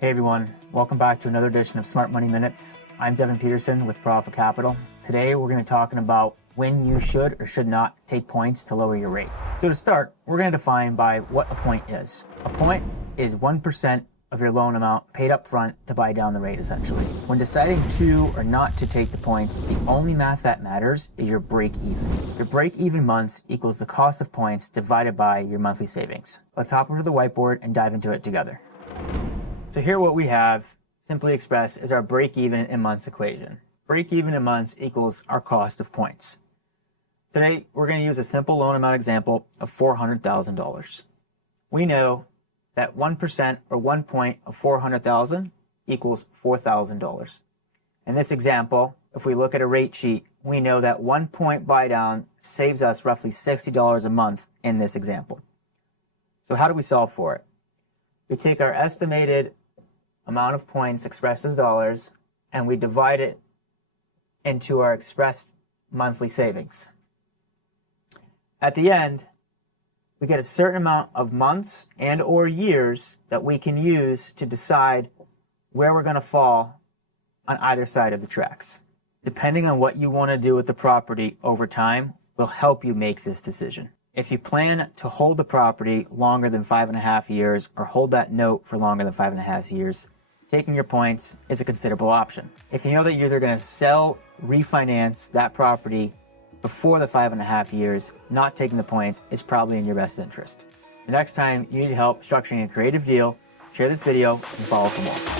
Hey everyone, welcome back to another edition of Smart Money Minutes. I'm Devin Peterson with ProAlpha Capital. Today we're going to be talking about when you should or should not take points to lower your rate. So to start, we're going to define by what a point is. A point is 1% of your loan amount paid up front to buy down the rate essentially. When deciding to or not to take the points, the only math that matters is your break even. Your break even months equals the cost of points divided by your monthly savings. Let's hop over to the whiteboard and dive into it together. So here what we have, simply expressed, is our break-even in months equation. Break-even in months equals our cost of points. Today, we're going to use a simple loan amount example of $400,000. We know that 1% or 1 point of $400,000 equals $4,000. In this example, if we look at a rate sheet, we know that 1 point buy down saves us roughly $60 a month in this example. So how do we solve for it? We take our estimated amount of points expressed as dollars and we divide it into our expressed monthly savings. At the end, we get a certain amount of months and or years that we can use to decide where we're going to fall on either side of the tracks. Depending on what you want to do with the property over time will help you make this decision. If you plan to hold the property longer than 5.5 years or hold that note for longer than 5.5 years, taking your points is a considerable option. If you know that you're either going to sell, refinance that property before the 5.5 years, not taking the points is probably in your best interest. The next time you need help structuring a creative deal, share this video and follow for more.